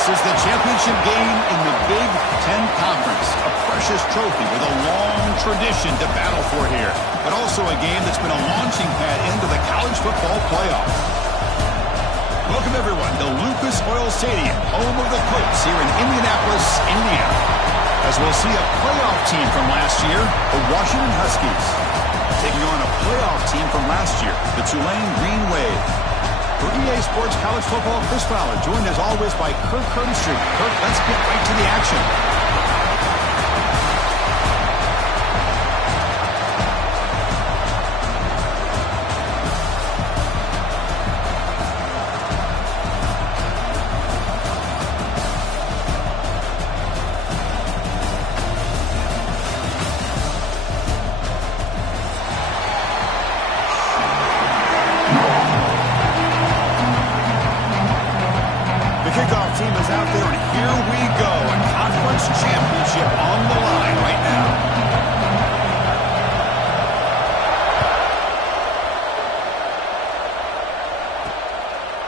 This is the championship game in the Big Ten Conference. A precious trophy with a long tradition to battle for here. But also a game that's been a launching pad into the college football playoff. Welcome, everyone, to Lucas Oil Stadium, home of the Colts here in Indianapolis, Indiana. As we'll see a playoff team from last year, the Washington Huskies, taking on a playoff team from last year, the Tulane Green Wave. For EA Sports College Football, Chris Fowler, joined as always by Kirk Herbstreit. Kirk, let's get right to the action.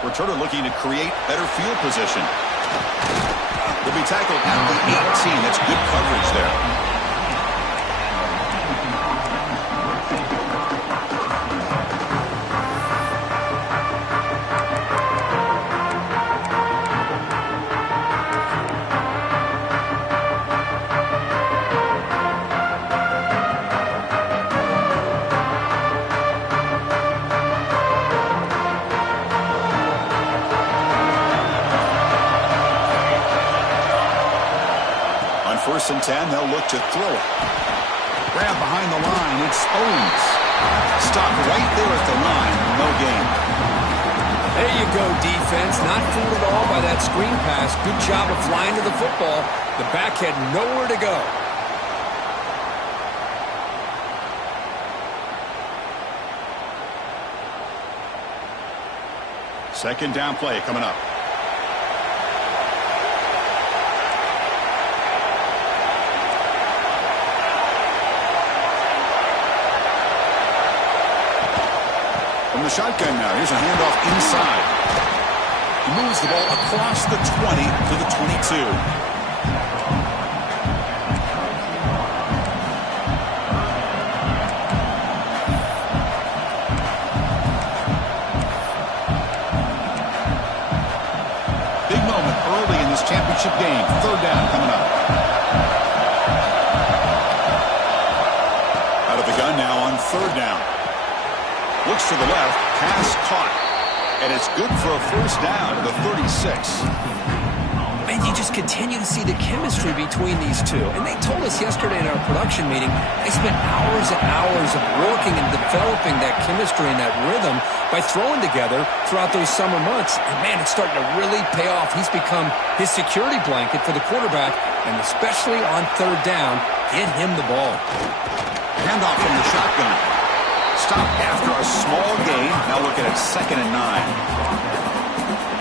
Returner looking to create better field position. Will be tackled at the 18. That's good coverage there. First and 10, they'll look to throw it. Grab behind the line, it's Owens. Stop right there at the line, no gain. There you go, defense. Not fooled at all by that screen pass. Good job of flying to the football. The back had nowhere to go. Second down play coming up. From the shotgun now, here's a handoff inside. He moves the ball across the 20 to the 22. Big moment early in this championship game. Third down coming up. Out of the gun now on third down. Looks to the left, pass caught. And it's good for a first down to the 36. And you just continue to see the chemistry between these two. And they told us yesterday in our production meeting, they spent hours and hours of working and developing that chemistry and that rhythm by throwing together throughout those summer months. And, man, it's starting to really pay off. He's become his security blanket for the quarterback, and especially on third down, get him the ball. Handoff from the shotgun. Stopped after a small gain. Now looking at 2nd and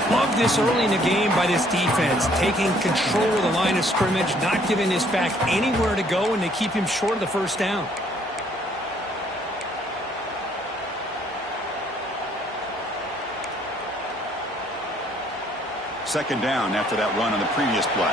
9. Love this early in the game by this defense, taking control of the line of scrimmage, not giving this back anywhere to go, and they keep him short of the first down. Second down after that run on the previous play.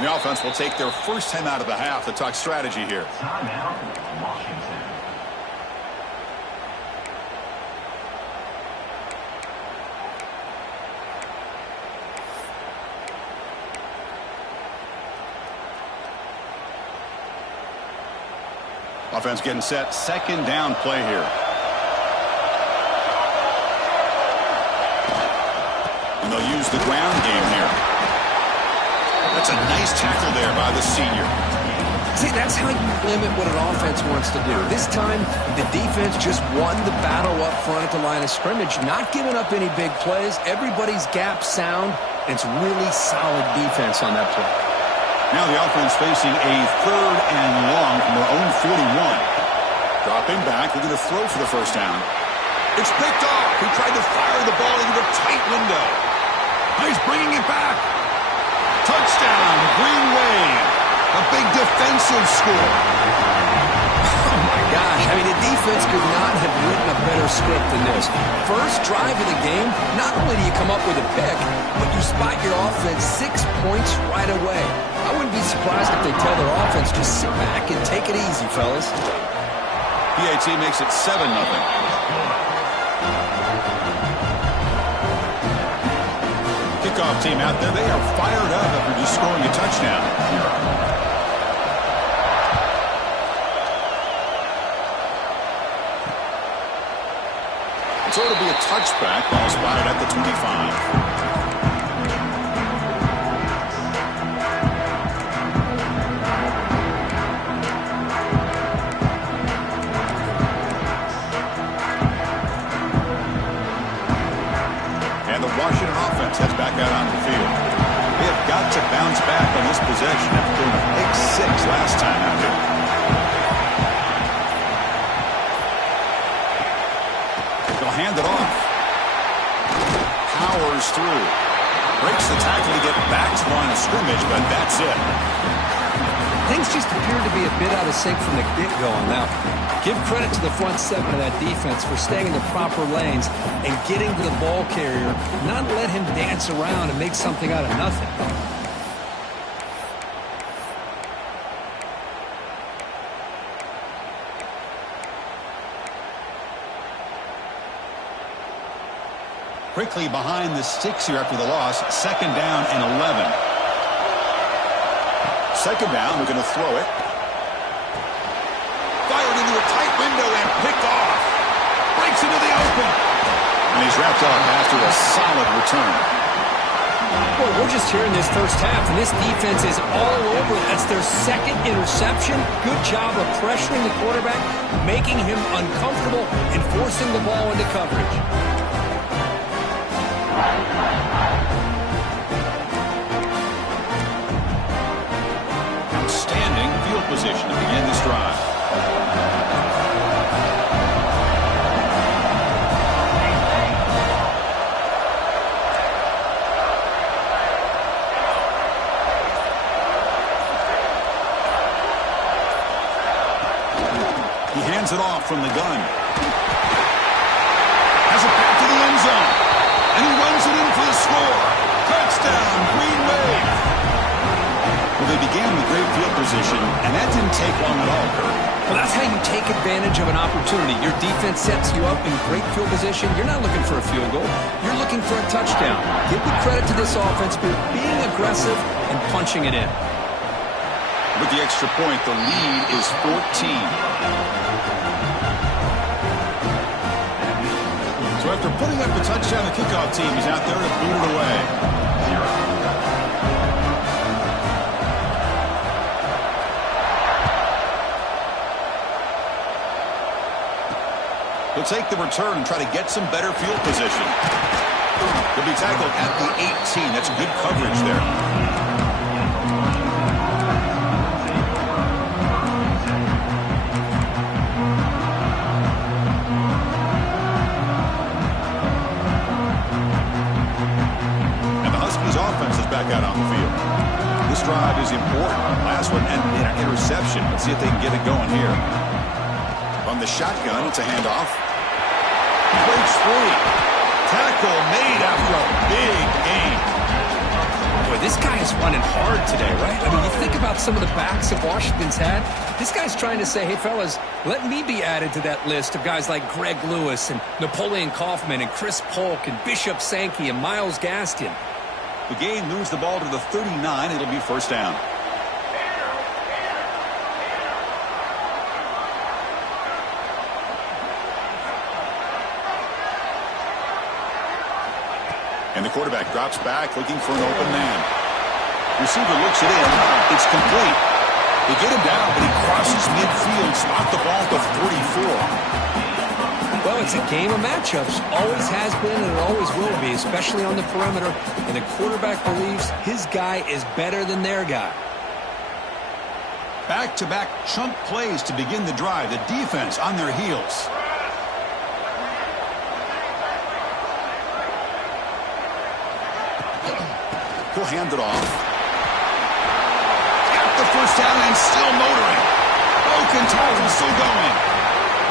The offense will take their first time out of the half to talk strategy here. Timeout, Washington. Offense getting set. Second down play here. And they'll use the ground game here. That's a nice tackle there by the senior. See, that's how you limit what an offense wants to do. This time, the defense just won the battle up front at the line of scrimmage, not giving up any big plays. Everybody's gap sound, and it's really solid defense on that play. Now the offense facing a third and long from their own 41. Dropping back, looking to throw for the first down. It's picked off. He tried to fire the ball into a tight window. He's bringing it back. Touchdown, Green Wave. A big defensive score. Oh, my gosh. I mean, the defense could not have written a better script than this. First drive of the game, not only do you come up with a pick, but you spot your offense 6 points right away. I wouldn't be surprised if they tell their offense, just sit back and take it easy, fellas. PAT makes it 7-0. Kickoff team out there, they are fired up after just scoring a touchdown. So it'll be a touchback, ball spotted at the 25. Washington offense heads back out on the field. They have got to bounce back on this possession after doing a pick 6 last time out here. They'll hand it off. Powers through. Breaks the tackle to get back to the line of scrimmage, but that's it. Things just appear to be a bit out of sync from the get-go on that one. Give credit to the front seven of that defense for staying in the proper lanes and getting to the ball carrier, not let him dance around and make something out of nothing. Quickly behind the sticks here after the loss. 2nd down and 11. 2nd down, we're going to throw it. Fired into a tight window and picked off. Breaks into the open. And he's wrapped up after a solid return. Well, we're just here in this first half, and this defense is all over. That's their 2nd interception. Good job of pressuring the quarterback, making him uncomfortable, and forcing the ball into coverage. Outstanding field position to begin this drive. He hands it off from the gun. Has it back to the end zone. And he runs it in for the score. Touchdown, Green Wave. Well, they began with great field position, and that didn't take long at all, Kurt. Well, that's how you take advantage of an opportunity. Your defense sets you up in great field position. You're not looking for a field goal. You're looking for a touchdown. Give the credit to this offense for being aggressive and punching it in. With the extra point, the lead is 14. So after putting up the touchdown, the kickoff team is out there to boot it away. They'll take the return and try to get some better field position. They'll be tackled at the 18. That's good coverage there. Back out on the field. This drive is important. Last one ended in an interception. Let's see if they can get it going here. From the shotgun, it's a handoff. Breaks free. Tackle made after a big game. Boy, this guy is running hard today, right? I mean, you think about some of the backs that Washington's had. This guy's trying to say, hey, fellas, let me be added to that list of guys like Greg Lewis and Napoleon Kaufman and Chris Polk and Bishop Sankey and Myles Gaskin. The game moves the ball to the 39. It'll be 1st down. And the quarterback drops back looking for an open man. Receiver looks it in. It's complete. They get him down, but he crosses midfield. Spot the ball to 44. Well, it's a game of matchups. Always has been and it always will be, especially on the perimeter. And the quarterback believes his guy is better than their guy. Back-to-back chunk plays to begin the drive. The defense on their heels. He'll hand it off. the first down and still motoring. Broken tackle still going.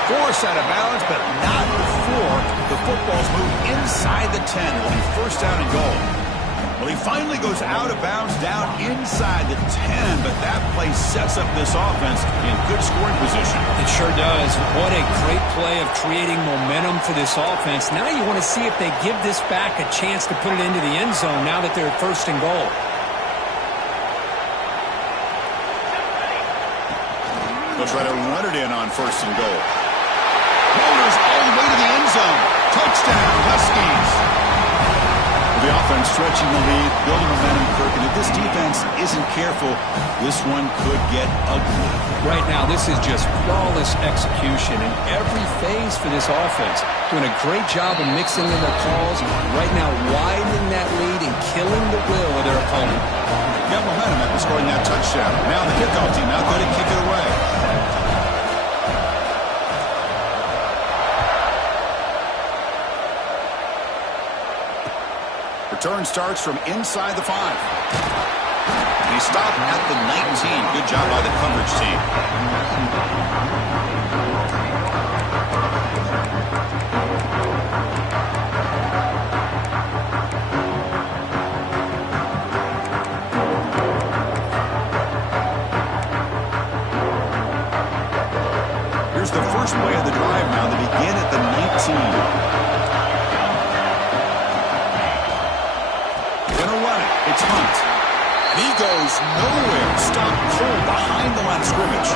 Forced out of bounds, but not before the football's moved inside the 10. It'll be first down and goal. Well, he finally goes out of bounds down inside the 10, but that play sets up this offense in good scoring position. It sure does. What a great play of creating momentum for this offense. Now you want to see if they give this back a chance to put it into the end zone now that they're at first and goal. They'll try to run it in on first and goal. Motors all the way to the end zone. Touchdown, Huskies. The offense stretching the lead, building momentum, Kirk, and if this defense isn't careful, this one could get ugly. Right now, this is just flawless execution in every phase for this offense. Doing a great job of mixing in their calls. Right now, widening that lead and killing the will of their opponent. Got momentum after scoring that touchdown. Now the kickoff team out there to kick it away. Return starts from inside the 5. And he stopped at the 19. Good job by the coverage team. Here's the first play of the drive now. They begin at the 19. It's Hunt. And he goes nowhere. Stop cold behind the line of scrimmage.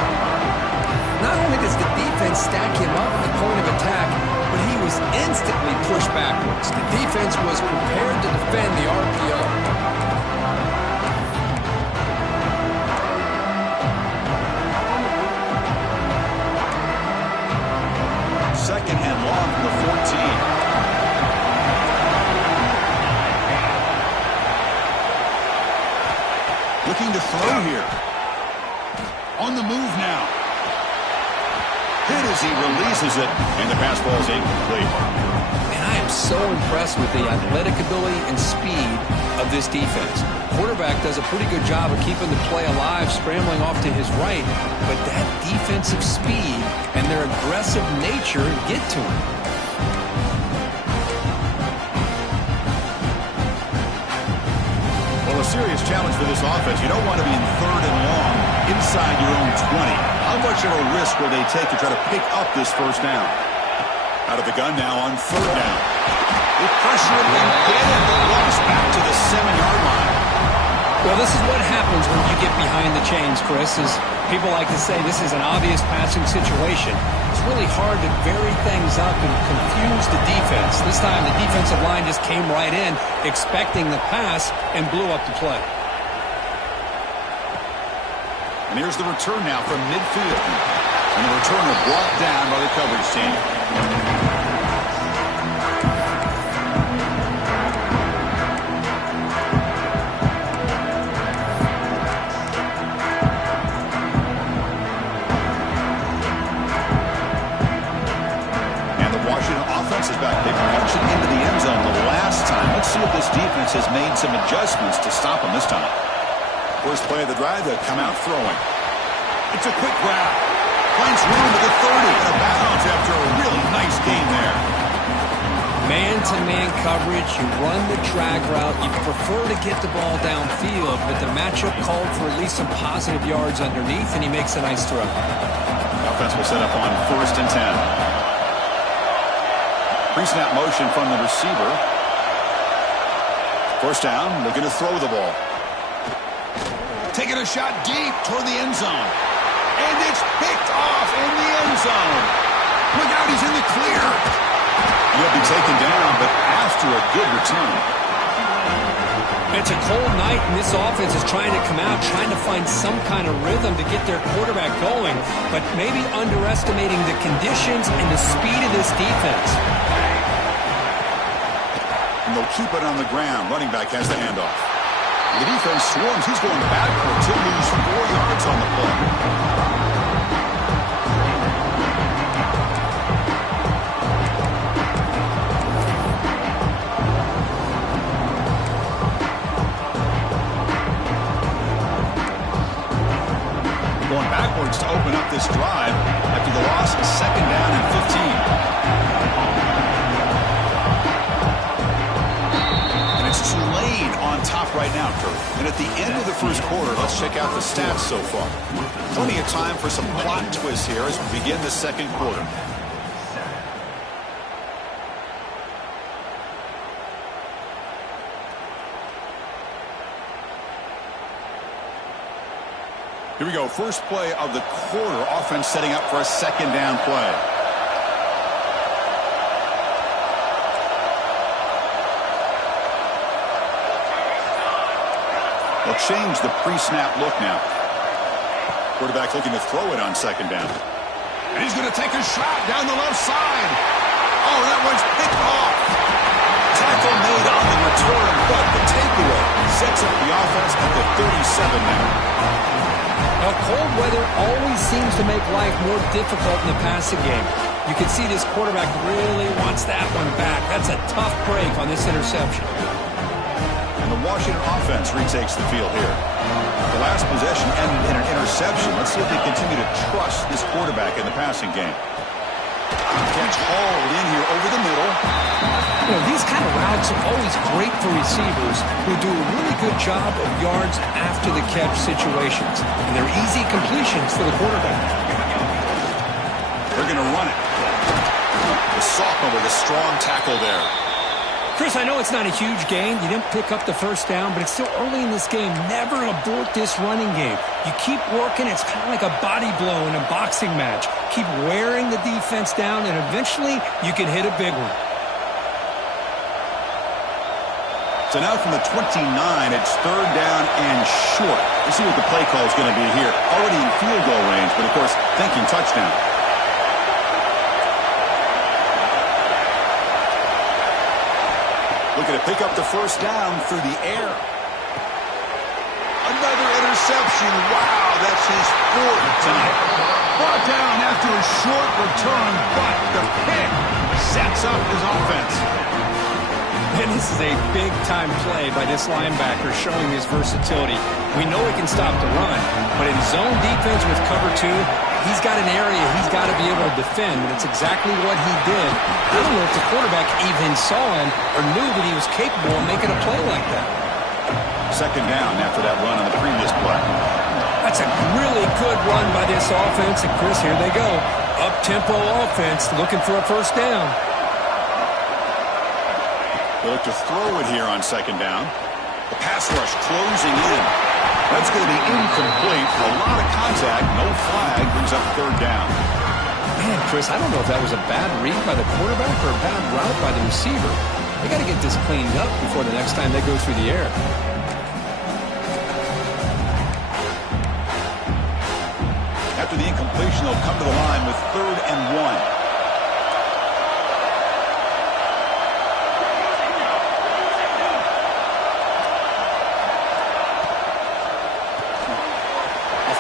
Not only does the defense stack him up at the point of attack, but he was instantly pushed backwards. The defense was prepared to defend the RPO. Second and long from the 14. Looking to throw here. On the move now. Hit as he releases it, and the pass ball is incomplete. And I am so impressed with the athletic ability and speed of this defense. Quarterback does a pretty good job of keeping the play alive, scrambling off to his right, but that defensive speed and their aggressive nature get to him. Well, a serious challenge for this offense. You don't want to be in third and long inside your own 20. How much of a risk will they take to try to pick up this first down? Out of the gun now on third down. With pressure and get it. Lost back to the 7-yard line. Well, this is what happens when you get behind the chains, Chris. As people like to say, this is an obvious passing situation. It's really hard to vary things up and confuse the defense. This time the defensive line just came right in, expecting the pass, and blew up the play. And here's the return now from midfield. And the returner brought down by the coverage team. Let's see if this defense has made some adjustments to stop him this time. First play of the drive, they'll come out throwing. It's a quick grab. Finds room at the 30 and a bounce after a really nice gain there. Man-to-man coverage, you run the drag route. You prefer to get the ball downfield, but the matchup called for at least some positive yards underneath, and he makes a nice throw. The offense will set up on first and 10. Pre-snap motion from the receiver. First down, looking to throw the ball. Taking a shot deep toward the end zone. And it's picked off in the end zone. Look out, he's in the clear. He'll be taken down, but after a good return. It's a cold night, and this offense is trying to come out, trying to find some kind of rhythm to get their quarterback going, but maybe underestimating the conditions and the speed of this defense. And they'll keep it on the ground. Running back has the handoff. And the defense swarms. He's going backwards. He'll lose 4 yards on the play. this drive after the loss of 2nd down and 15. And it's Tulane on top right now, Kurt. And at the end of the first quarter, let's check out the stats so far. Plenty of time for some plot twists here as we begin the second quarter. Here we go. First play of the quarter. Offense setting up for a 2nd down play. They'll change the pre-snap look now. Quarterback looking to throw it on 2nd down. And he's going to take a shot down the left side. Oh, that one's picked off. Tackle made on the return, but the takeaway sets up the offense at the 37 now. Now, cold weather always seems to make life more difficult in the passing game. You can see this quarterback really wants that one back. That's a tough break on this interception. And the Washington offense retakes the field here. The last possession ended in an interception. Let's see if they continue to trust this quarterback in the passing game. Catch hauled in here over the middle. You know, these kind of routes are always great for receivers who do a really good job of yards after the catch situations. And they're easy completions for the quarterback. They're going to run it. The sophomore with a strong tackle there. Chris, I know it's not a huge gain. You didn't pick up the first down, but it's still early in this game. Never abort this running game. You keep working. It's kind of like a body blow in a boxing match. Keep wearing the defense down, and eventually you can hit a big one. So now from the 29, it's 3rd down and short. Let's see what the play call is going to be here. Already in field goal range, but of course, thinking touchdown. Looking to pick up the first down through the air. Another interception. Wow, that's his 4th tonight. Brought down after a short return, but the pick sets up his offense. And this is a big-time play by this linebacker showing his versatility. We know he can stop the run, but in zone defense with cover 2, he's got an area he's got to be able to defend, and it's exactly what he did. I don't know if the quarterback even saw him or knew that he was capable of making a play like that. 2nd down after that run on the previous play. That's a really good run by this offense, and Chris, here they go. Up-tempo offense looking for a first down. They look to throw it here on 2nd down. The pass rush closing in. That's going to be incomplete. A lot of contact. No flag. Brings up 3rd down. Man, Chris, I don't know if that was a bad read by the quarterback or a bad route by the receiver. They got to get this cleaned up before the next time they go through the air. After the incompletion, they'll come to the line with 3rd and 1.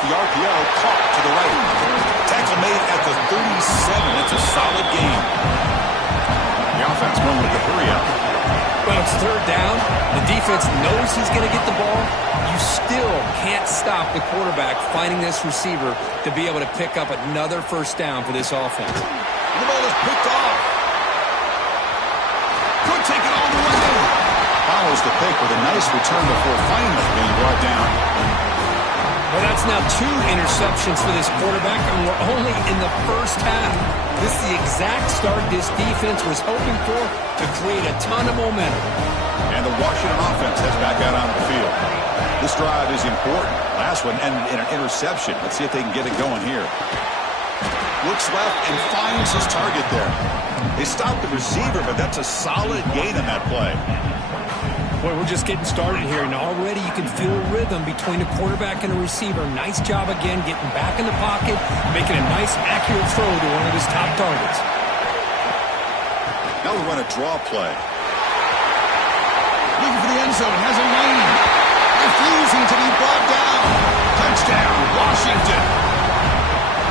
The RPO caught to the right. Tackle made at the 37. It's a solid gain. The offense going with the hurry up. Well, it's 3rd down. The defense knows he's going to get the ball. You still can't stop the quarterback finding this receiver to be able to pick up another first down for this offense. The ball is picked off. Could take it all the way. Follows the pick with a nice return before finally being brought down. Well, that's now 2 interceptions for this quarterback, and we're only in the first half. This is the exact start this defense was hoping for to create a ton of momentum. And the Washington offense heads back out on the field. This drive is important. Last one ended in an interception. Let's see if they can get it going here. Looks left and finds his target there. They stopped the receiver, but that's a solid gain on that play. Boy, we're just getting started here, and already you can feel a rhythm between the quarterback and the receiver. Nice job again getting back in the pocket, making a nice, accurate throw to one of his top targets. Now we run a draw play. Looking for the end zone, has a lane. Refusing to be brought down. Touchdown, Washington.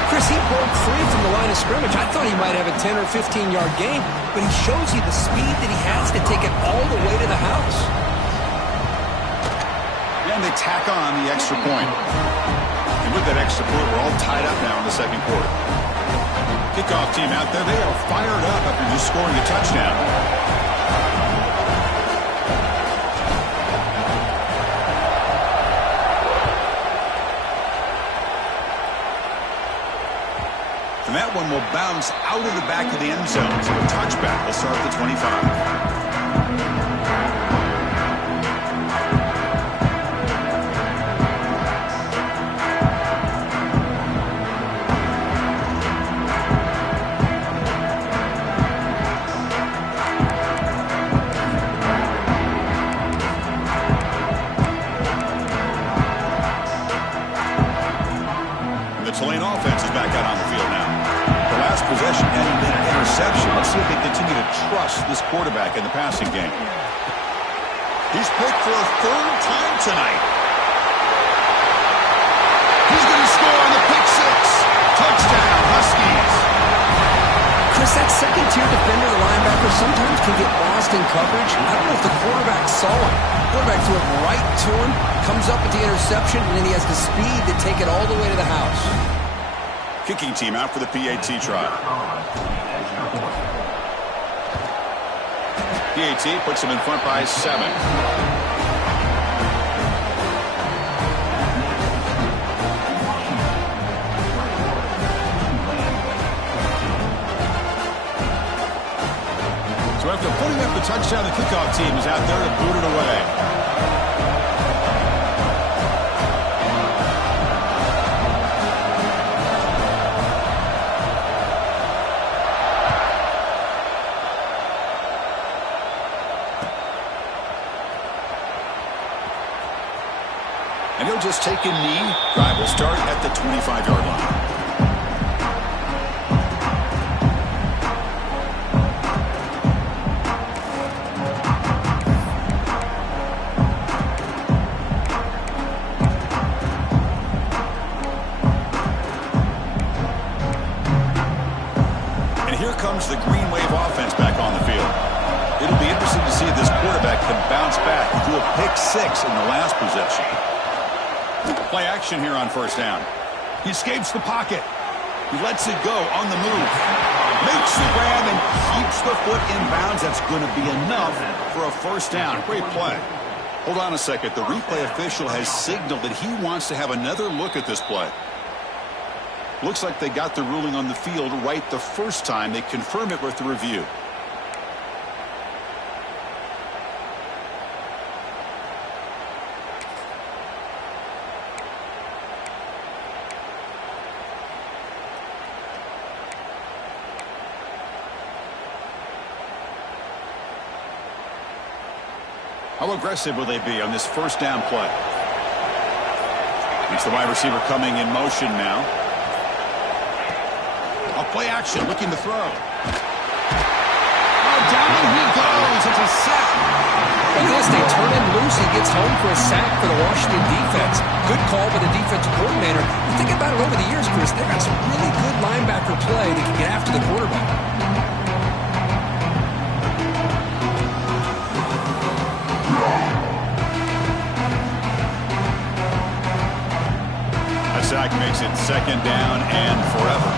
Chris, he broke free from the line of scrimmage. I thought he might have a 10 or 15-yard gain, but he shows you the speed that he has to take it all the way to the house. And they tack on the extra point. And with that extra point, we're all tied up now in the second quarter. Kickoff team out there. They are fired up after just scoring a touchdown. And that one will bounce out of the back of the end zone. So a touchback will start at the 25. Tulane offense is back out on the field now. The last possession ended in an interception. Let's see if they continue to trust this quarterback in the passing game. He's picked for a third time tonight. He's going to score on the pick six. Touchdown, Huskies. Chris, that second-tier defender, the linebacker, sometimes can get lost in coverage. I don't know if the quarterback saw it. The quarterback threw it right to him, comes up with the interception, and then he has the speed to take it all the way to the house. Kicking team out for the PAT try. PAT puts him in front by 7. So after putting up the touchdown, the kickoff team is out there to boot it away. And he'll just take a knee. Drive will start at the 25-yard line. And here comes the Green Wave offense back on the field. It'll be interesting to see if this quarterback can bounce back to a pick six in the last possession. Play action here on first down. He escapes the pocket. He lets it go on the move. Makes the grab and keeps the foot in bounds. That's going to be enough for a first down. Great play. Hold on a second. The replay official has signaled that he wants to have another look at this play. Looks like they got the ruling on the field right the first time. They confirm it with the review. How aggressive will they be on this first down play? It's the wide receiver coming in motion now. A play action, looking to throw. Oh, down he goes. It's a sack. Well, yes, they turn him loose. He gets home for a sack for the Washington defense. Good call by the defensive coordinator. You think about it over the years, Chris, they've got some really good linebacker play that can get after the quarterback. Sack makes it second down and forever.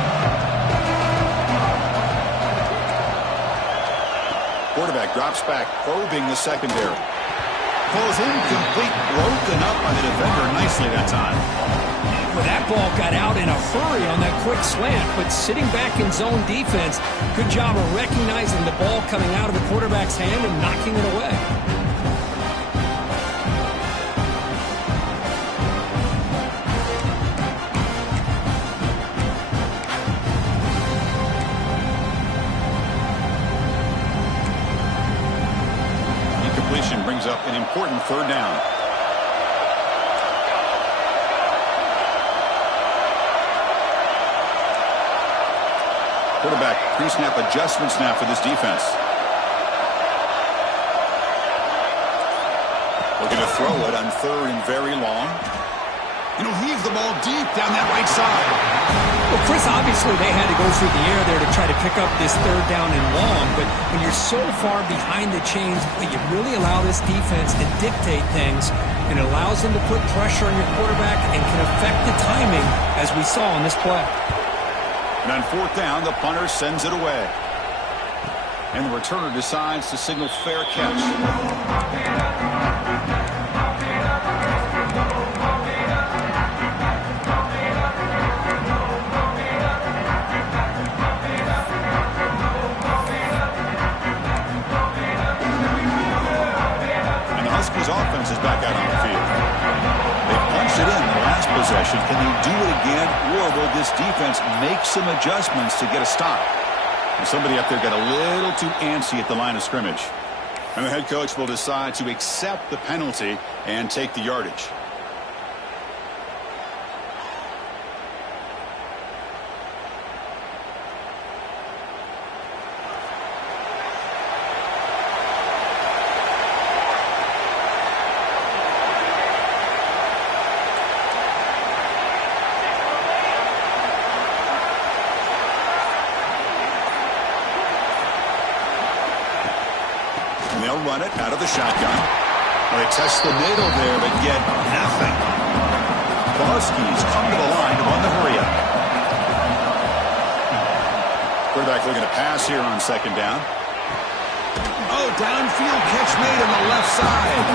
Quarterback drops back, probing the secondary. Pulls incomplete, broken up by the defender nicely that time. Well, that ball got out in a hurry on that quick slant, but sitting back in zone defense, good job of recognizing the ball coming out of the quarterback's hand and knocking it away. Brings up an important third down. Quarterback pre-snap adjustments now for this defense. Looking to throw it on third and very long. And he'll heave the ball deep down that right side. Well, Chris, obviously they had to go through the air there to try to pick up this third down and long, but when you're so far behind the chains, you really allow this defense to dictate things, and it allows them to put pressure on your quarterback and can affect the timing, as we saw on this play. And on fourth down, the punter sends it away. And the returner decides to signal fair catch. Huskies offense is back out on the field. They punched it in the last possession. Can they do it again, or will this defense make some adjustments to get a stop? And somebody up there got a little too antsy at the line of scrimmage. And the head coach will decide to accept the penalty and take the yardage. They'll run it out of the shotgun. They test the middle there, but get nothing. The Huskies come to the line to run the hurry-up. Quarterback looking to pass here on second down. Oh, downfield catch made on the left side.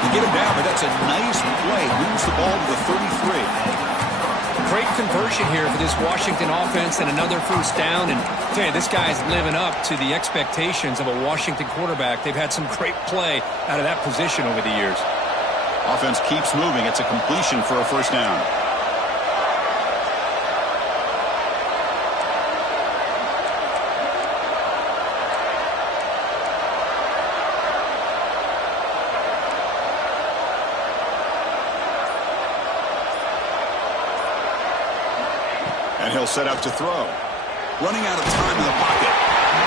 You get him down, but that's a nice play. Moves the ball to the 33. Great conversion here for this Washington offense and another first down. And I tell you, this guy's living up to the expectations of a Washington quarterback. They've had some great play out of that position over the years. Offense keeps moving. It's a completion for a first down. And he'll set up to throw. Running out of time in the pocket.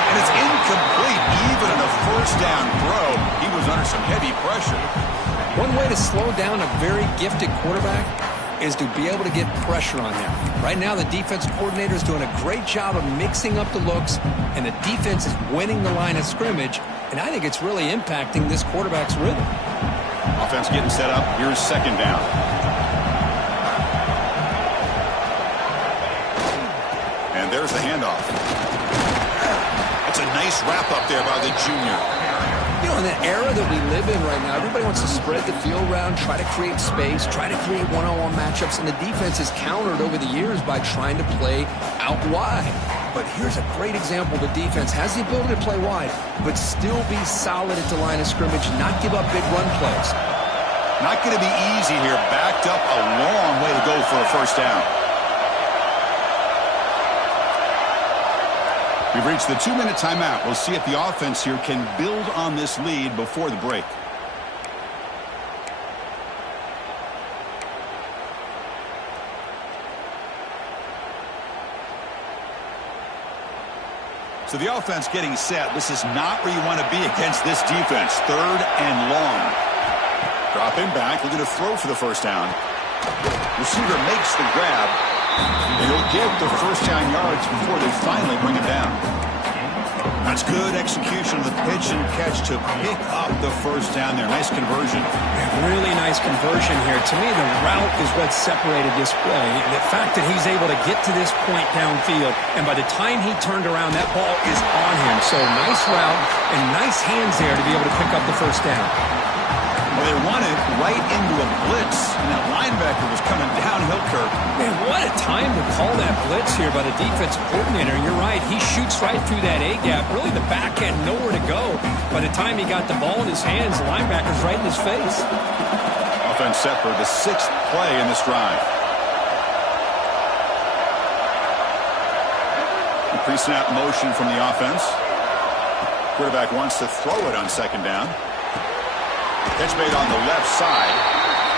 And it's incomplete. Even on a first down throw, he was under some heavy pressure. One way to slow down a very gifted quarterback is to be able to get pressure on them. Right now, the defense coordinator is doing a great job of mixing up the looks, and the defense is winning the line of scrimmage, and I think it's really impacting this quarterback's rhythm. Offense getting set up. Here's second down. And there's the handoff. That's a nice wrap-up there by the junior. You know, in the era that we live in right now, everybody wants to spread the field around, try to create space, try to create one-on-one matchups, and the defense is countered over the years by trying to play out wide. But here's a great example. The defense has the ability to play wide, but still be solid at the line of scrimmage, not give up big run plays. Not going to be easy here. Backed up a long way to go for a first down. We've reached the 2-minute timeout. We'll see if the offense here can build on this lead before the break. So the offense getting set. This is not where you want to be against this defense. Third and long. Dropping back, looking to throw for the first down. Receiver makes the grab. And he'll get the first down yards before they finally bring him down. That's good execution of the pitch and catch to pick up the first down there. Nice conversion. Really nice conversion here. To me, the route is what separated this play. The fact that he's able to get to this point downfield, and by the time he turned around, that ball is on him. So nice route and nice hands there to be able to pick up the first down. Well, they wanted right into a blitz, and that linebacker was coming downhill curve. Man, what a time to call that blitz here by the defensive coordinator. You're right. He shoots right through that A-gap. Really, the back had nowhere to go. By the time he got the ball in his hands, the linebacker's right in his face. Offense set for the 6th play in this drive. The pre-snap motion from the offense. Quarterback wants to throw it on second down. Catch made on the left side.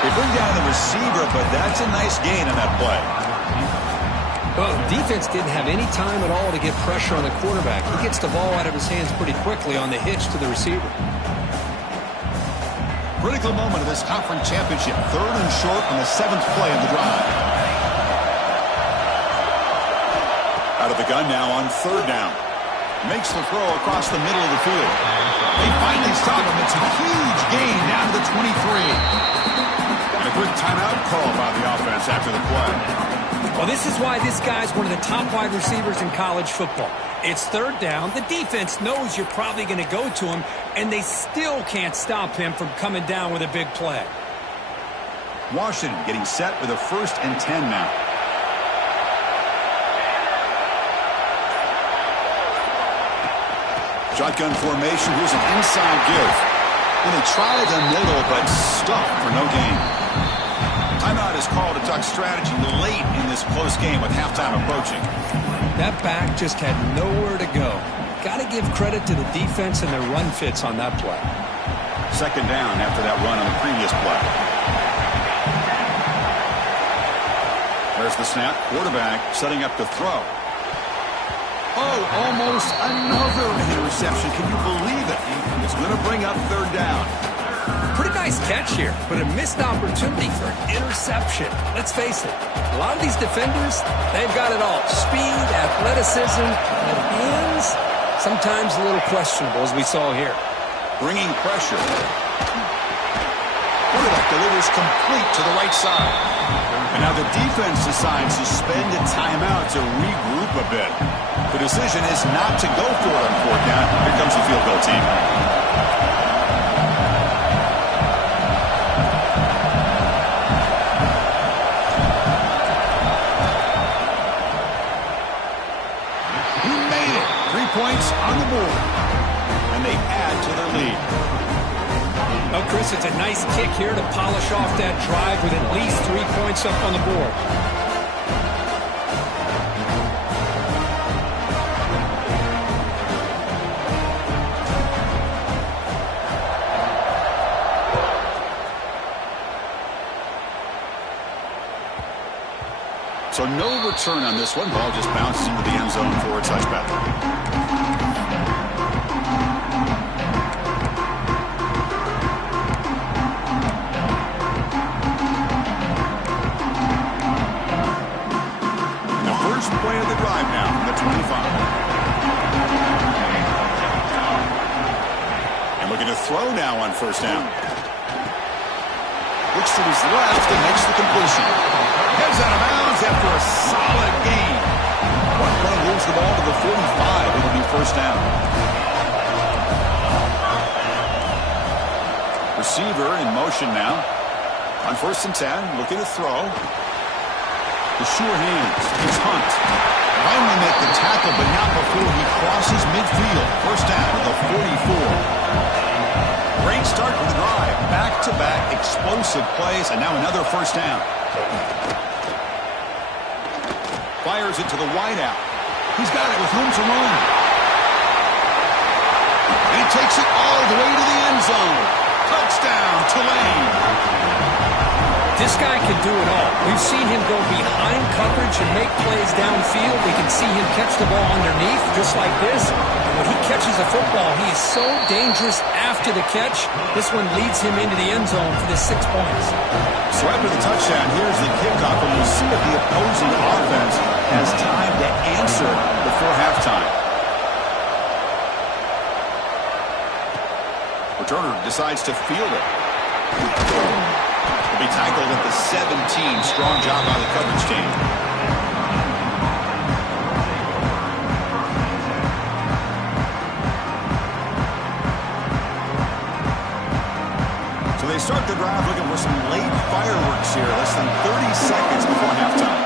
They bring down the receiver, but that's a nice gain on that play. Well, defense didn't have any time at all to get pressure on the quarterback. He gets the ball out of his hands pretty quickly on the hitch to the receiver. Critical moment of this conference championship. 3rd and short on the 7th play of the drive. Out of the gun now on 3rd down. Makes the throw across the middle of the field. They finally stop him. It's a huge gain down to the 23. And a quick timeout call by the offense after the play. Well, this is why this guy's one of the top wide receivers in college football. It's 3rd down. The defense knows you're probably going to go to him, and they still can't stop him from coming down with a big play. Washington getting set with a 1st and 10 now. Shotgun formation. Here's an inside give. And they try the middle, but stuffed for no gain. Timeout is called to talk strategy late in this close game with halftime approaching. That back just had nowhere to go. Got to give credit to the defense and their run fits on that play. 2nd down after that run on the previous play. There's the snap. Quarterback setting up to throw. Oh, almost another interception. Can you believe it? It's going to bring up 3rd down. Pretty nice catch here, but a missed opportunity for an interception. Let's face it, a lot of these defenders, they've got it all. Speed, athleticism, and hands, sometimes a little questionable, as we saw here. Bringing pressure. Quarterback delivers complete to the right side. And now the defense decides to spend a timeout to regroup a bit. The decision is not to go for it on 4th down. Here comes the field goal team. He made it. 3 points on the board. And they add to their lead. Oh, Chris, it's a nice kick here to polish off that drive with at least 3 points up on the board. So no return on this one. Ball just bounces into the end zone for a touchback. The first play of the drive now from the 25. And looking to throw now on 1st down. Looks to his left and makes the completion. Heads out of bounds after a solid gain. Going to lose the ball to the 45. It'll be 1st down. Receiver in motion now. On 1st and 10, looking to throw. The sure hands. It's Hunt. Finally make the tackle, but not before he crosses midfield. 1st down to the 44. Great start for the drive. Back-to-back explosive plays, and now another 1st down. Fires it to the wideout. He's got it with room to run. And he takes it all the way to the end zone. Touchdown, Tulane. This guy can do it all. We've seen him go behind coverage and make plays downfield. We can see him catch the ball underneath, just like this. And when he catches a football, he is so dangerous after the catch. This one leads him into the end zone for the 6 points. So after the touchdown, here's the kickoff, and we'll see if the opposing offense has time to answer before halftime. Returner decides to field it. Will be tackled at the 17. Strong job by the coverage team. So they start the drive looking for some late fireworks here. Less than 30 seconds before halftime.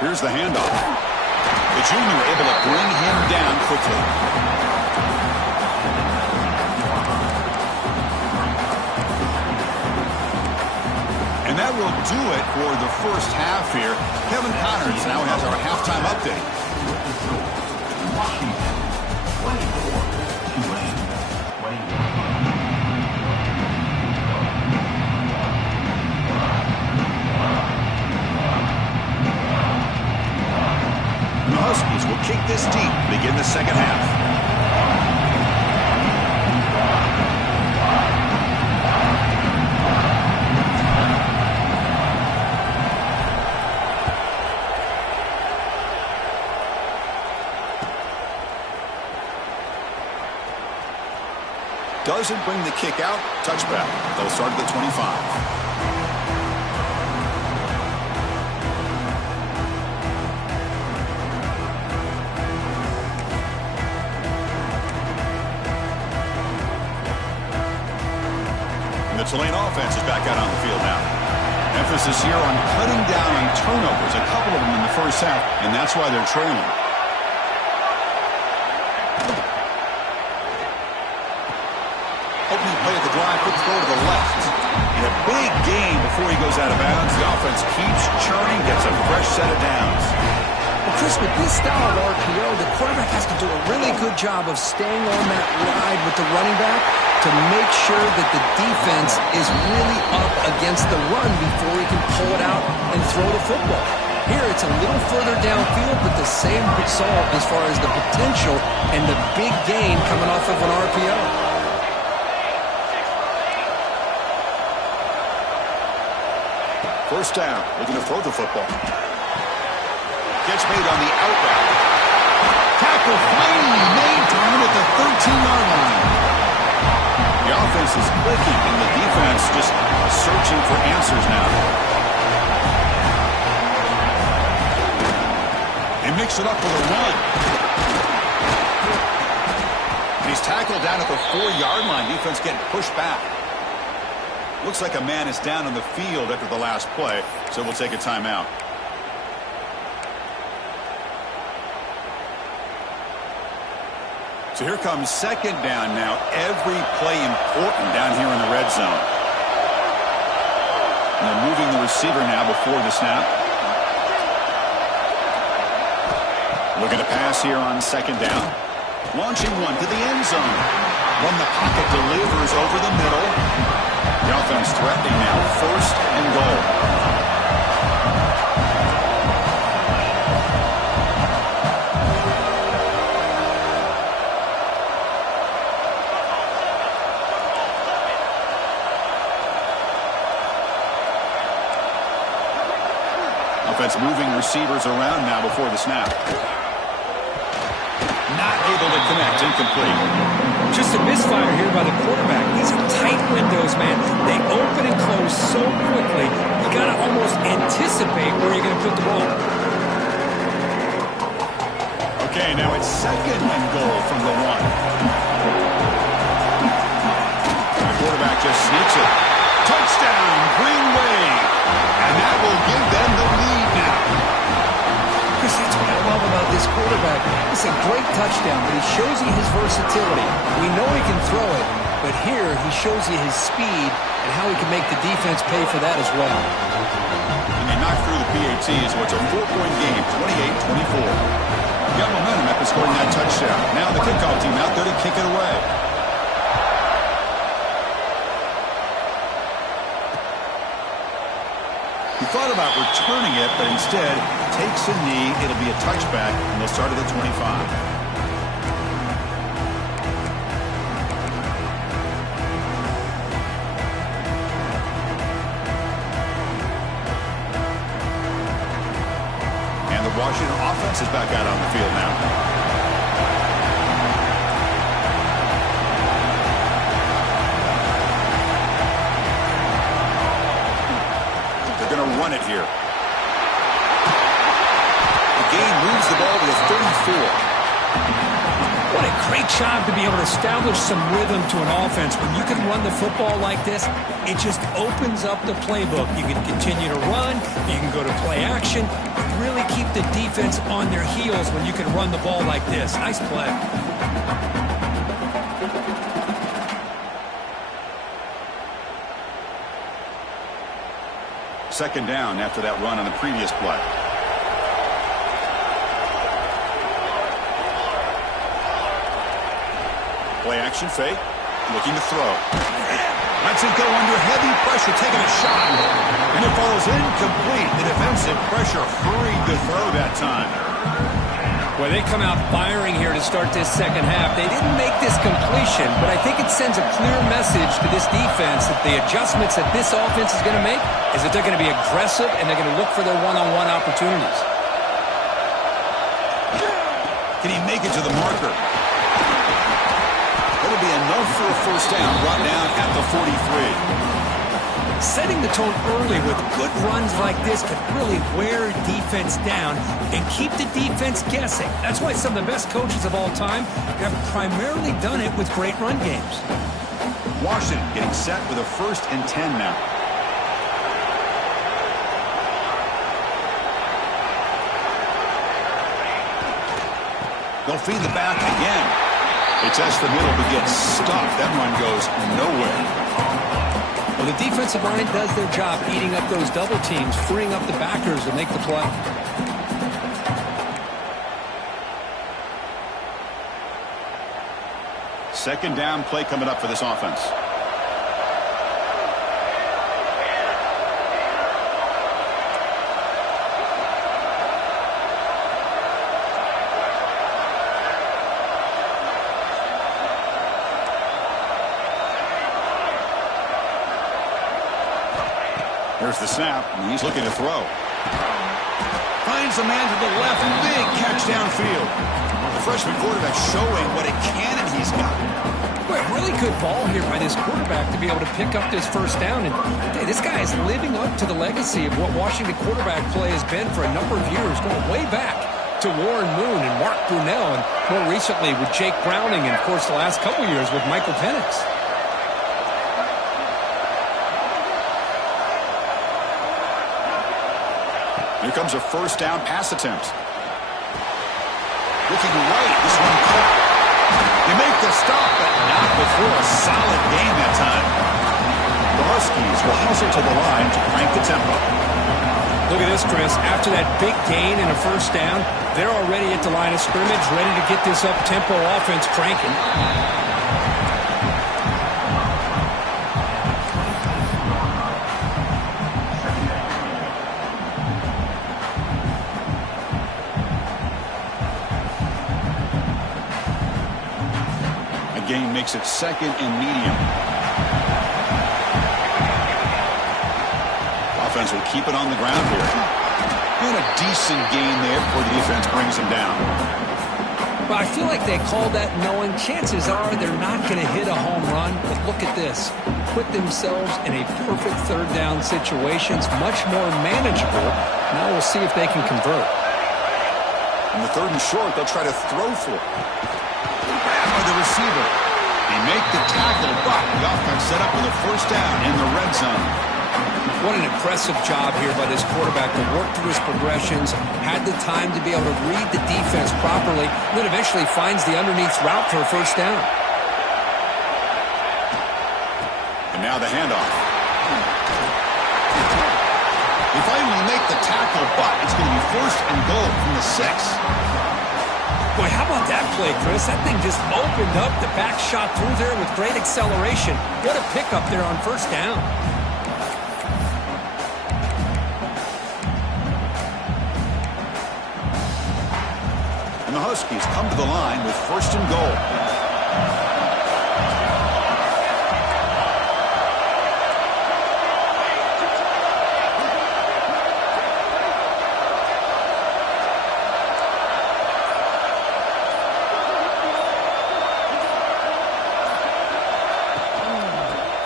Here's the handoff. The junior able to bring him down quickly. And that will do it for the first half here. Kevin Connors now has our halftime update. kick this deep to begin the second half. Doesn't bring the kick out. Touchback. They'll start at the 25. The Tulane offense is back out on the field now. Emphasis here on cutting down on turnovers, a couple of them in the first half, and that's why they're trailing. Opening play of the drive, quick throw to the left. And a big gain before he goes out of bounds. The offense keeps churning, gets a fresh set of downs. Well, Chris, with this style of RPO, the quarterback has to do a really good job of staying on that ride with the running back to make sure that the defense is really up against the run before he can pull it out and throw the football. Here, it's a little further downfield, but the same result as far as the potential and the big gain coming off of an RPO. First down, looking to throw the football. Gets made on the out route. Tackle finally made down at the 13-yard line. The offense is clicking, and the defense just searching for answers now. They mix it up with a run. And he's tackled down at the 4-yard line. Defense getting pushed back. Looks like a man is down on the field after the last play, so we'll take a timeout. So here comes second down now. Every play important down here in the red zone. And they're moving the receiver now before the snap. Looking to pass here on second down. Launching one to the end zone. From the pocket, delivers over the middle. The offense threatening now, first and goal. Offense moving receivers around now before the snap. Not able to connect, incomplete. Just a misfire here by the quarterback. These are tight windows, man. They open and close so quickly. You got to almost anticipate where you're going to put the ball. Okay, now it's second and goal from the 1. The quarterback just sneaks it. Touchdown, Green Wave. And that will give them the lead now. Chris, that's what I love about this quarterback. It's a great touchdown, but he shows you his versatility. We know he can throw it, but here he shows you his speed and how he can make the defense pay for that as well. And they knock through the PAT, so it's a 4-point game, 28-24. Got momentum after scoring that touchdown. Now the kickoff team out there to kick it away. He thought about returning it, but instead takes a knee. It'll be a touchback, and they'll start at the 25. And the Washington offense is back out on the field now. Going to run it here. The game moves the ball to the 34. What a great job to be able to establish some rhythm to an offense. When you can run the football like this, it just opens up the playbook. You can continue to run. You can go to play action. Really keep the defense on their heels when you can run the ball like this. Nice play. Second down after that run on the previous play. Play action fake. Looking to throw. Lets it go under heavy pressure, taking a shot. And it falls incomplete. The defensive pressure hurried the throw that time. Well, they come out firing here to start this second half. They didn't make this completion, but I think it sends a clear message to this defense that the adjustments that this offense is going to make is that they're going to be aggressive and they're going to look for their one-on-one opportunities. Can he make it to the marker? It'll be enough for a first down, brought down at the 43. Setting the tone early with good runs like this can really wear defense down and keep the defense guessing. That's why some of the best coaches of all time have primarily done it with great run games. Washington getting set with a 1st and 10 now. They'll feed the back again. They test the middle but get stuffed. That run goes nowhere. Well, the defensive line does their job eating up those double teams, freeing up the backers to make the play. Second down play coming up for this offense. There's the snap, and he's looking to throw. Finds a man to the left, big catch downfield. The freshman quarterback showing what a cannon he's got. Boy, a really good ball here by this quarterback to be able to pick up this first down. And hey, this guy is living up to the legacy of what Washington quarterback play has been for a number of years, going way back to Warren Moon and Mark Brunell, and more recently with Jake Browning, and of course the last couple years with Michael Penix. Here comes a first down pass attempt. Looking right, this one caught. They make the stop, but not before a solid gain that time. The Huskies will hustle to the line to crank the tempo. Look at this, Chris. After that big gain and a first down, they're already at the line of scrimmage, ready to get this up-tempo offense cranking. Gain makes it 2nd and medium. Offense will keep it on the ground here. And a decent gain there before the defense brings him down. But I feel like they called that knowing chances are they're not going to hit a home run. But look at this. Put themselves in a perfect third down situation. It's much more manageable. Now we'll see if they can convert. In the 3rd and short, they'll try to throw for it. By the receiver. They make the tackle, but the offense set up with a first down in the red zone. What an impressive job here by this quarterback to work through his progressions, had the time to be able to read the defense properly, and then eventually finds the underneath route for a first down. And now the handoff. They finally make the tackle, but it's going to be 1st and goal from the 6. Boy, how about that play, Chris? That thing just opened up. The back shot through there with great acceleration. What a pickup there on first down. And the Huskies come to the line with 1st and goal.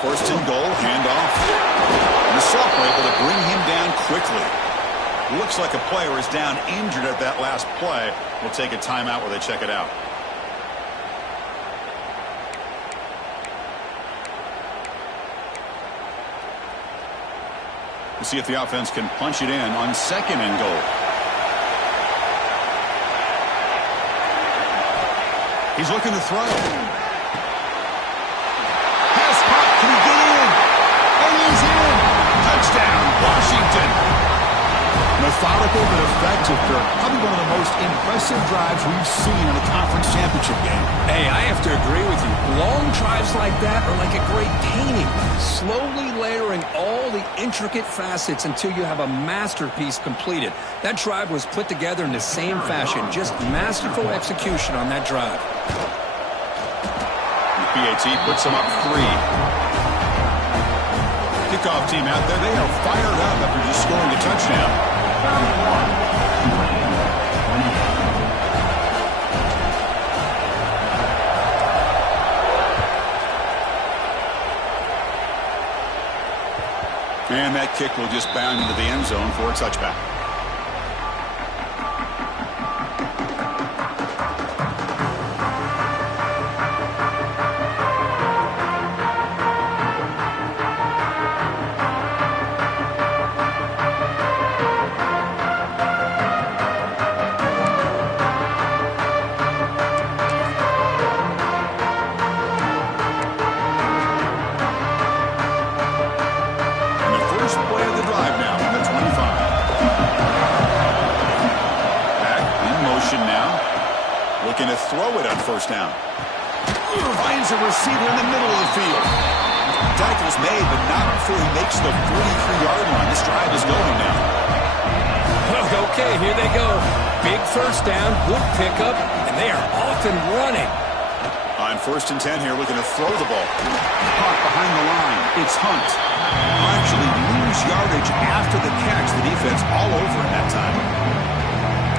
First and goal, handoff. And the Soft are able to bring him down quickly. Looks like a player is down injured at that last play. We'll take a timeout while they check it out. We'll see if the offense can punch it in on 2nd and goal. He's looking to throw. Can he get in? And he's in. Touchdown, Washington. And a Methodical but effective, Kirk. Probably one of the most impressive drives we've seen in a conference championship game. Hey, I have to agree with you. Long drives like that are like a great painting, slowly layering all the intricate facets until you have a masterpiece completed. That drive was put together in the same fashion, just masterful execution on that drive. The PAT puts them up 3. Kickoff team out there, they are fired up after just scoring a touchdown. And that kick will just bound into the end zone for a touchback. Looking to throw it on first down. Finds a receiver in the middle of the field. Tackle's made, but not before he makes the 43-yard line. This drive is going now. Okay, here they go. Big first down, good pickup, and they are off and running. On 1st and 10 here, looking to throw the ball. Caught behind the line. It's Hunt. Actually lose yardage after the catch. The defense all over him that time.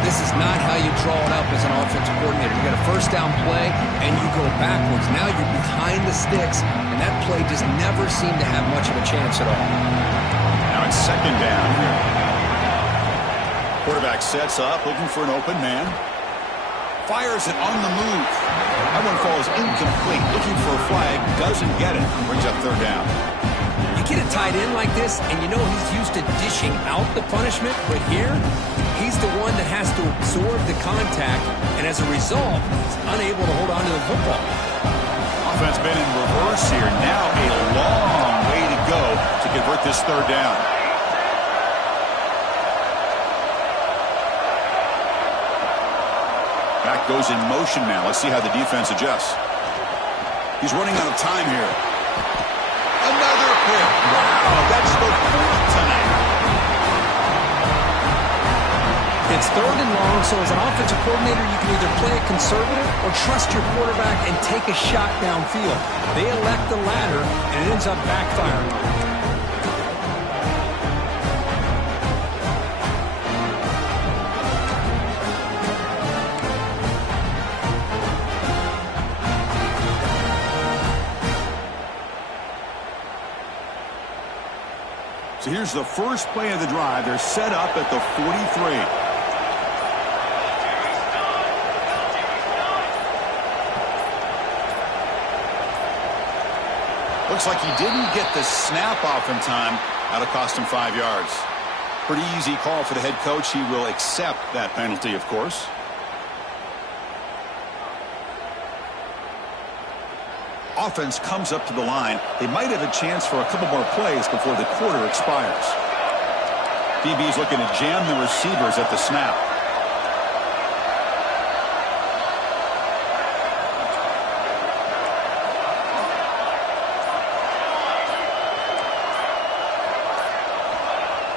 This is not how you draw it up as an offensive coordinator. You got a first down play, and you go backwards. Now you're behind the sticks, and that play just never seemed to have much of a chance at all. Now it's 2nd down here. Quarterback sets up, looking for an open man. Fires it on the move. That one falls incomplete. Looking for a flag, doesn't get it. Brings up 3rd down. You get a tight end like this, and you know he's used to dishing out the punishment, but here, he's the one that has to absorb the contact, and as a result, he's unable to hold on to the football. Offense been in reverse here. Now a long way to go to convert this 3rd down. Back goes in motion now. Let's see how the defense adjusts. He's running out of time here. Another pick. Wow, that's the 4th tonight. It's 3rd and long, so as an offensive coordinator, you can either play it conservative or trust your quarterback and take a shot downfield. They elect the latter, and it ends up backfiring. So here's the first play of the drive. They're set up at the 43. Looks like he didn't get the snap off in time. That'll cost him 5 yards. Pretty easy call for the head coach. He will accept that penalty, of course. Offense comes up to the line. They might have a chance for a couple more plays before the quarter expires. DB's looking to jam the receivers at the snap.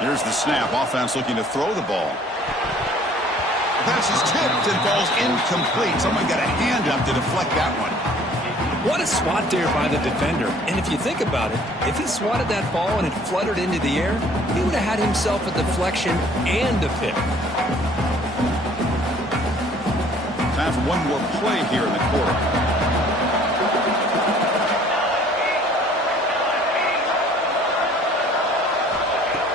Here's the snap. Offense looking to throw the ball. The pass is tipped and falls incomplete. Someone got a hand up to deflect that one. What a swat there by the defender. And if you think about it, if he swatted that ball and it fluttered into the air, he would have had himself a deflection and a pick. Time for one more play here in the quarter.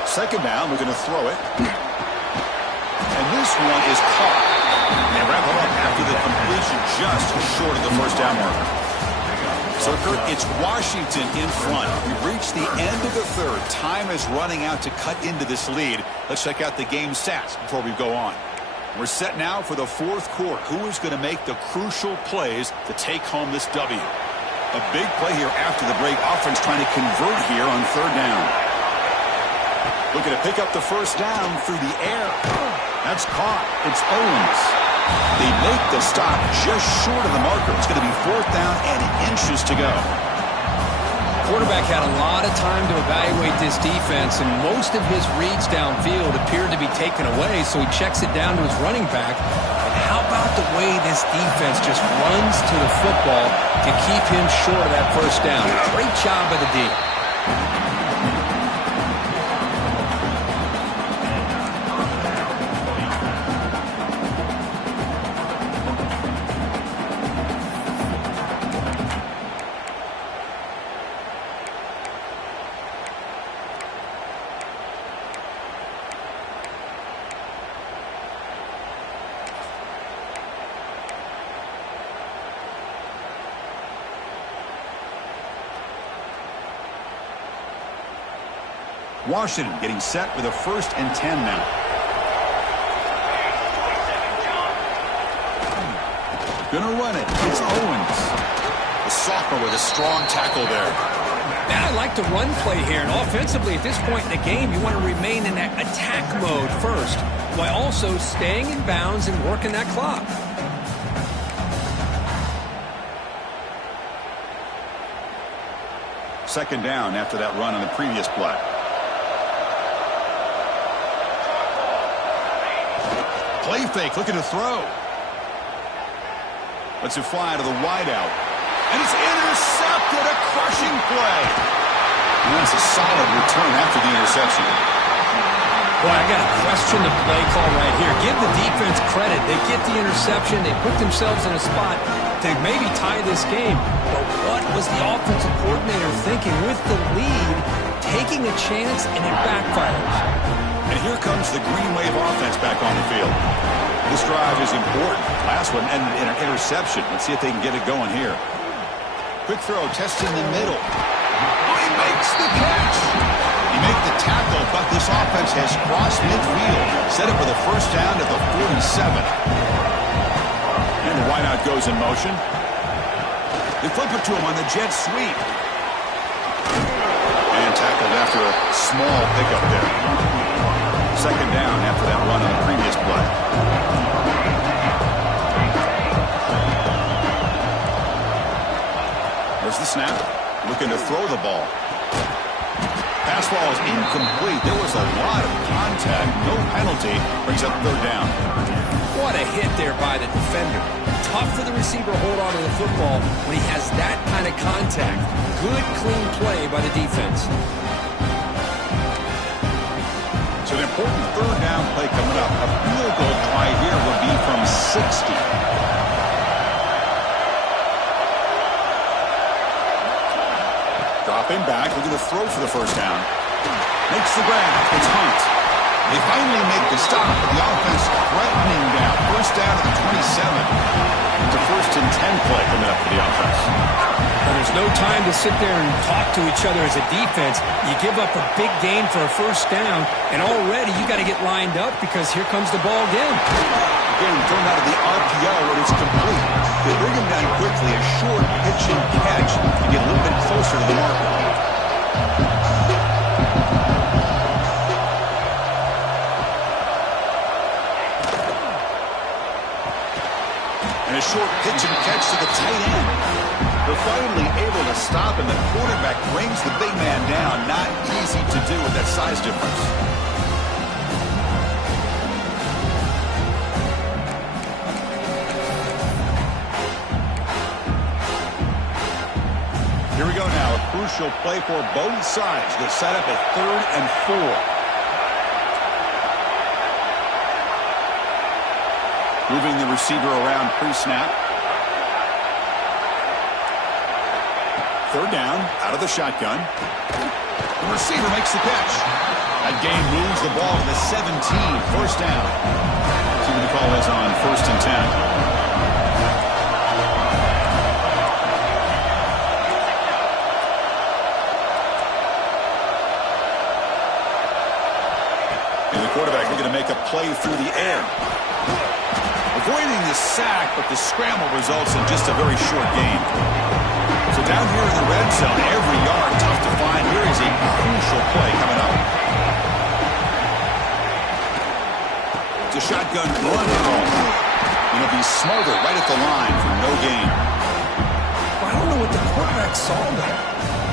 Second down, we're going to throw it. And this one is caught. They wrap it up after the completion just short of the first down marker. So, Kurt, it's Washington in front. We reached the end of the 3rd. Time is running out to cut into this lead. Let's check out the game stats before we go on. We're set now for the 4th quarter. Who is going to make the crucial plays to take home this W? A big play here after the break. Offense trying to convert here on 3rd down. Looking to pick up the first down through the air. That's caught. It's Owens. They make the stop just short of the marker. It's going to be 4th down and inches to go. Quarterback had a lot of time to evaluate this defense, and most of his reads downfield appeared to be taken away, so he checks it down to his running back. And how about the way this defense just runs to the football to keep him short of that first down? Great job by the D. Washington getting set with a 1st and 10 now. Gonna run it. It's Owens. The sophomore with a strong tackle there. Man, I like the run play here, and offensively at this point in the game, you want to remain in that attack mode first, while also staying in bounds and working that clock. Second down after that run on the previous play. Play fake, looking to throw. Lets it fly to the wideout. And it's intercepted, a crushing play. And that's a solid return after the interception. Boy, I got to question the play call right here. Give the defense credit. They get the interception. They put themselves in a spot to maybe tie this game. But what was the offensive coordinator thinking with the lead, taking a chance, and it backfires? And here comes the Green Wave offense back on the field. This drive is important. Last one ended in an interception. Let's see if they can get it going here. Quick throw, testing the middle. Oh, he makes the catch. He made the tackle, but this offense has crossed midfield. Set it for the first down at the 47. And the wideout goes in motion. They flip it to him on the jet sweep. And tackled after a small pickup there. Second down after that run on the previous play. There's the snap. Looking to throw the ball. Pass ball is incomplete. There was a lot of contact. No penalty. Brings up 3rd down. What a hit there by the defender. Tough for the receiver to hold on to the football when he has that kind of contact. Good, clean play by the defense. So an important 3rd down play coming up. A field goal try here would be from 60. Dropping back, looking to throw for the first down. Makes the grab. It's Hunt. They finally make the stop, but the offense threatening down. First down at the 27. It's a 1st and 10 play coming up for the offense. Well, there's no time to sit there and talk to each other as a defense. You give up a big gain for a first down, and already you got to get lined up because here comes the ball again. Again, thrown out of the RPO when it's complete. They bring him down quickly, a short pitch and catch to get a little bit closer to the marker. And a short pitch and catch to the tight end. They're finally able to stop, and the quarterback brings the big man down. Not easy to do with that size difference. Here we go now. A crucial play for both sides. The setup at 3rd and 4. Moving the receiver around pre-snap. 3rd down, out of the shotgun. The receiver makes the catch. That gain moves the ball to the 17. First down. See what the call is on 1st and 10. Quarterback looking to make a play through the air. Avoiding the sack, but the scramble results in just a very short gain. So down here in the red zone, every yard tough to find. Here is a crucial play coming up. a shotgun run call. And he'll be smothered right at the line for no gain. I don't know what the quarterback saw there.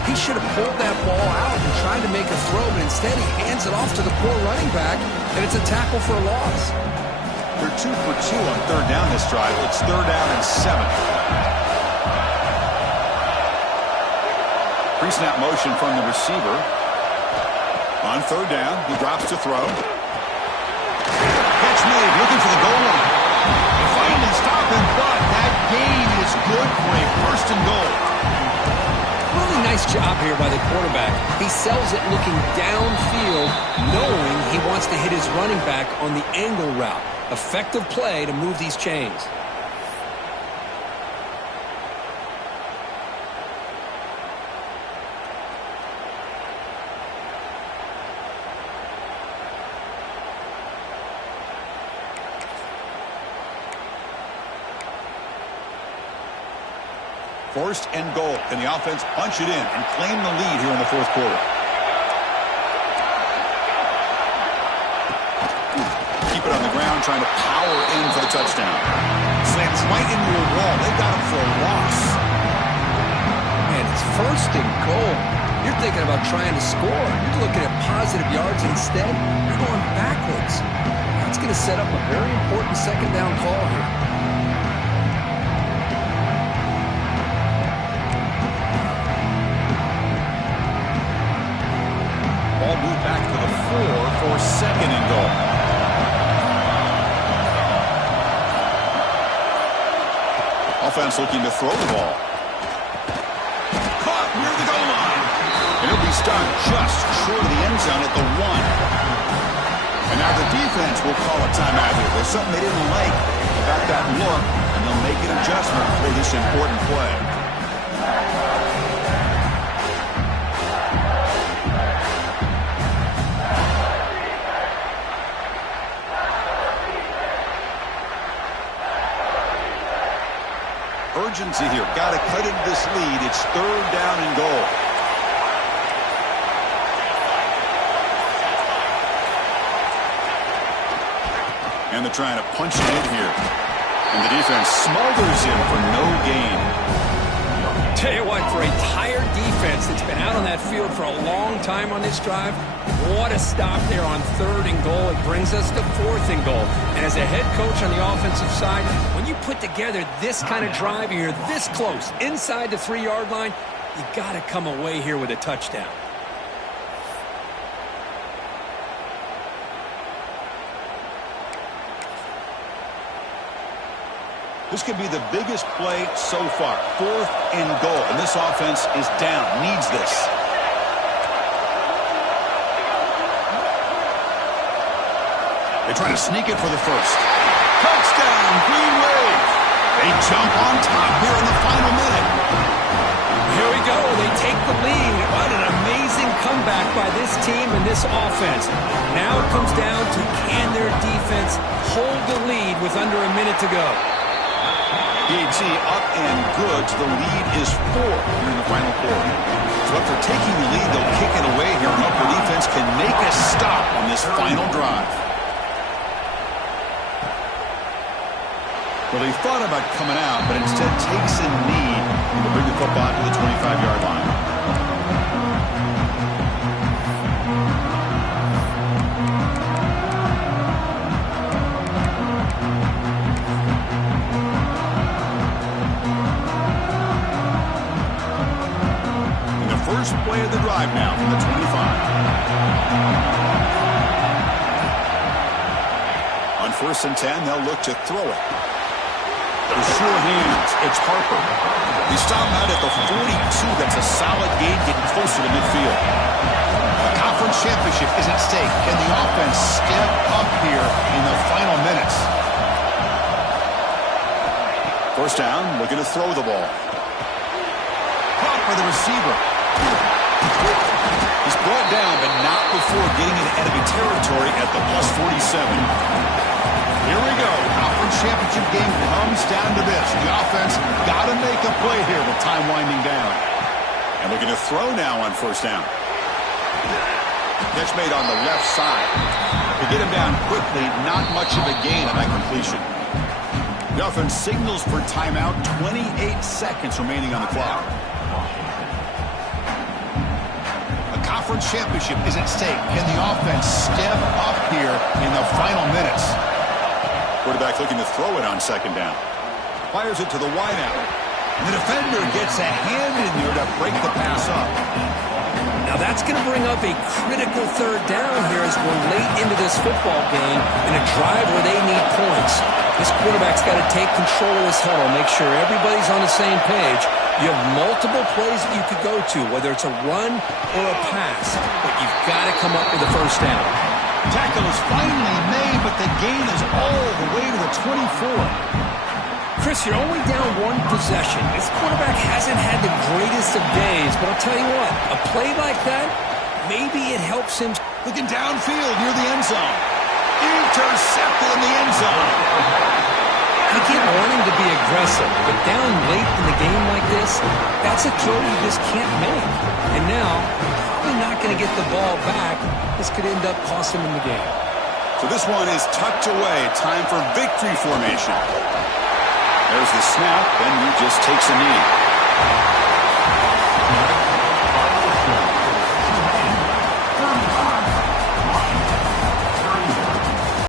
He should have pulled that ball out and tried to make a throw, but instead he hands it off to the poor running back, and it's a tackle for a loss. They're 2 for 2 on third down this drive. It's 3rd down and 7. Pre-snap motion from the receiver. On 3rd down, he drops to throw. Catch made, looking for the goal line. They finally stop him, but that gain is good for a 1st and goal. Really nice job here by the quarterback. He sells it looking downfield, knowing he wants to hit his running back on the angle route. Effective play to move these chains. First and goal. Can the offense punch it in and claim the lead here in the 4th quarter? Keep it on the ground, trying to power in for the touchdown. Slams right into a wall. They got him for a loss. Man, it's 1st and goal. You're thinking about trying to score. You're looking at positive yards. Instead, you're going backwards. That's going to set up a very important 2nd down call here. Ball moved back to the 4 for 2nd and goal. Offense looking to throw the ball. Caught near the goal line. And he'll be stopped just short of the end zone at the 1. And now the defense will call a timeout here. There's something they didn't like about that look, and they'll make an adjustment for this important play. Urgency here. Got to cut into this lead. It's 3rd down and goal. And they're trying to punch it in here. And the defense smothers him for no gain. Tell you what, for a tired defense that's been out on that field for a long time on this drive, what a stop there on 3rd and goal. It brings us to 4th and goal. And as a head coach on the offensive side, when you put together this kind of drive and you're this close inside the 3-yard line, you got to come away here with a touchdown. This could be the biggest play so far. 4th and goal. And this offense is down. Needs this. They try to sneak it for the 1st. Touchdown, Green Wave. They jump on top here in the final minute. Here we go. They take the lead. What an amazing comeback by this team and this offense. Now it comes down to can their defense hold the lead with under a minute to go. DHC up and good. The lead is 4 here in the final quarter. So after taking the lead, they'll kick it away here and hope their defense can make a stop on this final drive. Well, they thought about coming out, but instead takes a knee and will bring the football to the 25-yard line. And the first play of the drive now from the 25. On 1st and 10, they'll look to throw it. With sure hands, it's Harper. They stop out at the 42. That's a solid gain, getting closer to midfield. The conference championship is at stake. Can the offense step up here in the final minutes? 1st down, looking to throw the ball. Caught by the receiver. He's brought down, but not before getting into enemy territory at the +47. Here we go. Conference championship game comes down to this. The offense got to make a play here with time winding down. And looking to throw now on 1st down. Catch made on the left side. They Get him down quickly, not much of a gain on that completion. The offense signals for timeout, 28 seconds remaining on the clock. A conference championship is at stake. Can the offense step up here in the final minutes? Quarterback looking to throw it on second down. Fires it to the wideout. And the defender gets a hand in there to break the pass up. Now that's going to bring up a critical third down here as we're late into this football game in a drive where they need points. This quarterback's got to take control of this huddle, make sure everybody's on the same page. You have multiple plays that you could go to, whether it's a run or a pass, but you've got to come up with a first down. Tackle is finally made, but the gain is all the way to the 24. Chris, you're only down one possession. This quarterback hasn't had the greatest of days, but I'll tell you what, a play like that, maybe it helps him. Looking downfield near the end zone. Intercepted in the end zone. I get wanting to be aggressive, but down late in the game like this, that's a throw you just can't make. And now, probably not going to get the ball back. This could end up costing him the game. So this one is tucked away. Time for victory formation. There's the snap, and he just takes a knee.